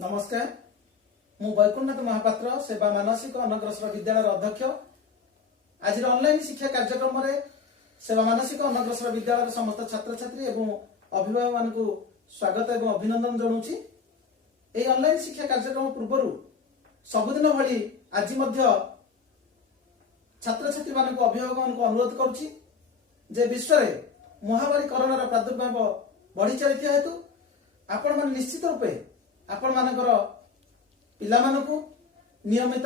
नमस्कार मु वैकुंठनाथ महापात्र सेवा मानसिक अनग्रसर विद्यालय अध्यक्ष आज ऑनलाइन शिक्षा कार्यक्रम में सेवा मानसिक अनग्रसर विद्यालय समस्त छात्र छात्री एवं अभिभावक मान स्वागत एवं अभिनंदन जनाऊँगी। यह ऑनलाइन शिक्षा कार्यक्रम पूर्व सबुदिन भली आज छात्र छात्री मान अभिभावक मान अनुरोध करुच्ची जे विश्व में महामारी कोरोना प्रादुर्भाव बढ़ी चलती हेतु आपण मान निश्चित रूपे आपण मानकर पिला मानकु नियमित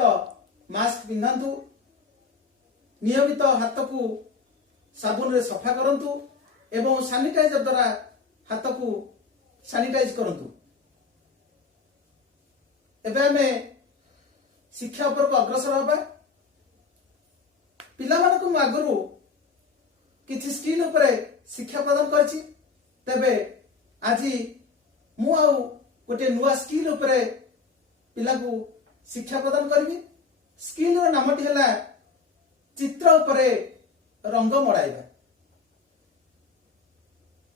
मास्क पिंधांतु, नियमित हाथ को साबुन रे सफा करंतु एवं सैनिटाइजर द्वारा हाथ को सैनिटाइज करंतु। एबे हमें शिक्षा उपर को अग्रसर होबा। पिला मानकु आगरु किछि स्किल उपरे शिक्षा प्रदान करछि, तबे आज मु आउ गोटे नुआ स्किल उपरे पिला को शिक्षा प्रदान करी। स्किल रो नामटी हैला चित्र उपरे रंग मड़ाइबा।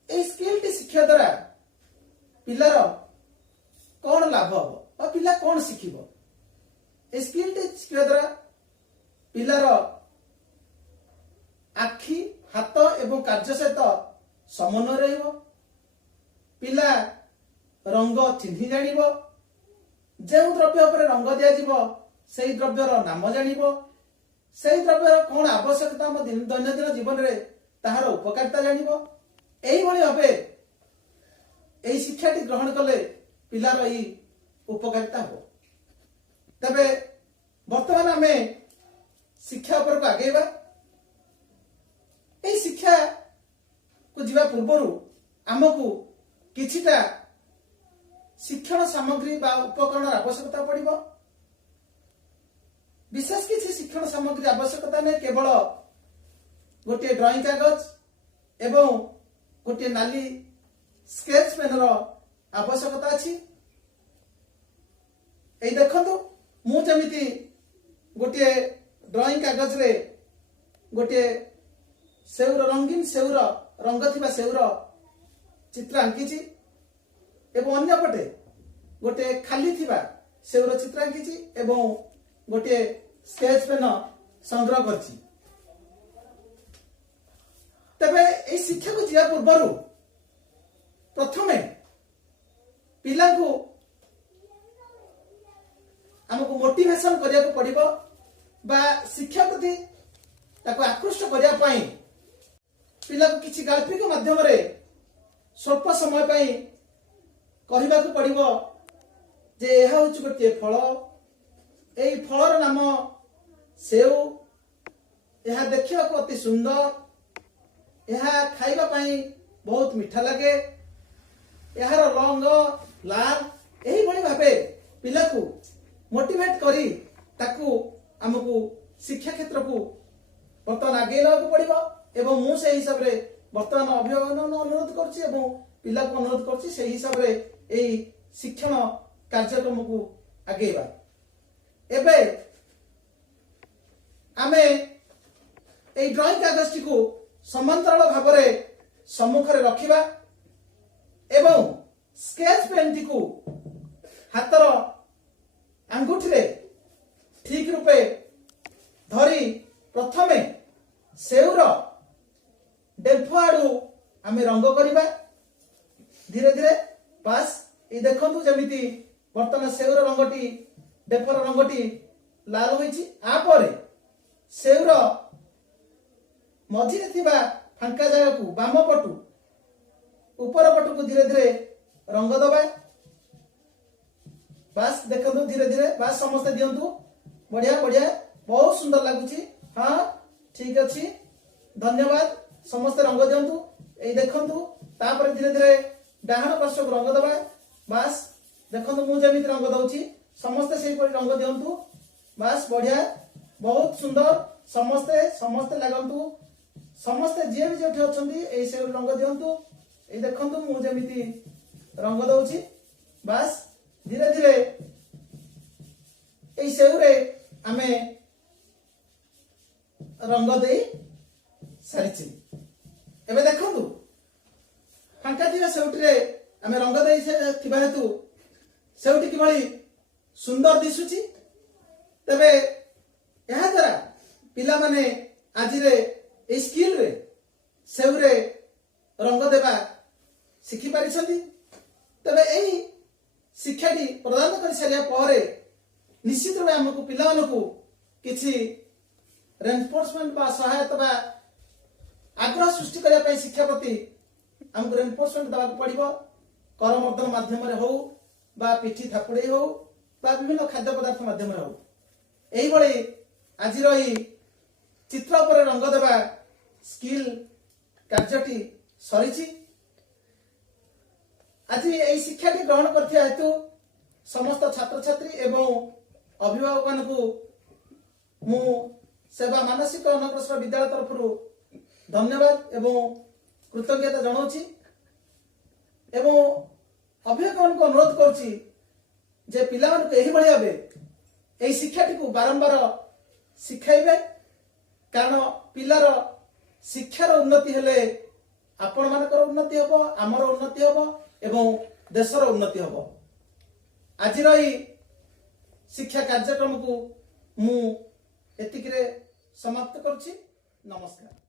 ए स्किल टी शिक्षा द्वारा पिलार कौन लाभ हो और पिला कौन शिखिबो। ए स्किल टी शिक्षा द्वारा पिलार आखि हाथ एवं कार्य सहित समन्वय रहिबो। पिला रंग चिन्हि जानिबो, जो द्रव्य पर रंग दिया जीवो सेही द्रव्यर नाम जानिबो, सेही द्रव्यर कौन आवश्यकता दैनंदिन जीवन रे ताहार उपकारिता जानिबो। एही भली भाबे एही शिक्षाटी ग्रहण कले पिलार एही उपकारिता हो। तबे वर्तमान आमे शिक्षा उपर को आगेबा। एही शिक्षा को जीवा पूर्वरु आमको किछिटा शिक्षण सामग्री बा उपकरण आवश्यकता पड़िबो। विशेष किसी शिक्षण सामग्री आवश्यकता नहीं, केवल गोटे ड्राइंग कागज एवं गोटे नाली स्केच पेन रो आवश्यकता अछि। एई देखंतु मु जमिति गोटे ड्राइंग कागज रे गोटे सेउर रंगीन सेउर रंग थिबा सेउर चित्र आंकिछि एवं अन्य पटे गोटे खाली थिबा सेउर चित्र आंकिछि एवं गोटे स्केच पेन संग्रह करछि। तबे ए शिक्षा को जिया पूर्व प्रथमे पिला को हमको मोटिवेशन करिया को पड़िबो बा शिक्षा प्रति ताको आकृष्ट करिया पई पिला को किछि गाल्पिक माध्यम रे स्वल्प समय पई कहबा को पड़िबो जे एहा होछु गोटे फल, एई फलर नाम सेउ, एहा देखिबा को अति सुंदर, एहा खाइबा पई बहुत मीठा लागे, एहार रंग लाल। एही भली भाबे पिला को मोटिवेट करी ताकू हमकु शिक्षा क्षेत्र को वर्तमान आगे लाग पड़िबो एवं मु से हिसाब रे वर्तमान अभिभावक अनुरोध करछि एवं पिला को अनुरोध करछि से हिसाब रे एई शिक्षण कार्यक्रम को आगेबा। एबे आमे एई ड्राइंग कागज को समांतराल भाव रे सम्मुख रे रखिबा एवं स्केच पेन को हातर अंगुठी रे ठीक रूपे धरी प्रथमे सेउर डेम्फो आडू आमे रंग करिबा। धीरे धीरे पास ये देखंतु जमिति वर्तमान सेउर रंगटी डेम्फोर रंगटी लाल होईछि। आ परे सेउर मझिरे थिबा फांका जगह को बाम पटु ऊपर पटु को धीरे धीरे रंग दबा। बस देखंतु धीरे धीरे बस समस्त दियंतु। बढ़िया बढ़िया बहुत सुंदर लागुछि। हाँ ठीक अछि, धन्यवाद। समस्त रंग दियंतु। एई देखंतु तापर धीरे धीरे डाहाण पार्श्व को रंग दबा। बस देखंतु मु जेमिति रंग दउछि समस्त सेही परि रंग दियंतु। बस बढ़िया बहुत सुंदर। समस्त लागंतु। समस्त जे भी जेठी अछंती एई से रंग दियंतु। एई देखंतु मु जेमिति रंग दउछि। बस धीरे धीरे एई सेउरे आमे रंग देई सारिछि। एबे देखंतु फांका थिबा सेउटरे आमे रंग देई थिबा हेतु सेउटी किभଳି सुंदर दिसुची तबे यहाँ द्वारा पिला माने आज ए स्किल रे सेउरे रंग देवा शिखी पारिछंती तबे एही शिक्षाटी प्रदान कर सारिया परे निश्चित रूप हमको पिला मानकु किछि रेनफोर्समेंट बा सहायता बा आग्रह सृष्टि करिया पई शिक्षा प्रति हमको रेनफोर्समेंट दबाक पड़िबो करमर्दन माध्यम रे हो बा पिठी थापुड़े हो बा विभिन्न खाद्य पदार्थ माध्यम रे हो एही बळे आज रही चित्र पर रंग देवा स्किल कार्यटी सरीची आज यही शिक्षाटी ग्रहण करथिया हेतु समस्त छात्र छात्री एवं अभिभावक मानकु मु सेवा मानसिक अनग्रसर विद्यालय तरफ धन्यवाद एवं कृतज्ञता जनाऊची एवं अभिभावक मानकु अनुरोध करूची जे पिला मानकु एही भली भाबे एही शिक्षाटी को बारंबार शिखाइबे कारण पिलार शिक्षार उन्नति हेले आपण मानकर उन्नति हबो आमर उन्नति हबो एवं देशर उन्नति हबो आज रही शिक्षा कार्यक्रम को मु एतिकरे समाप्त करूची नमस्कार।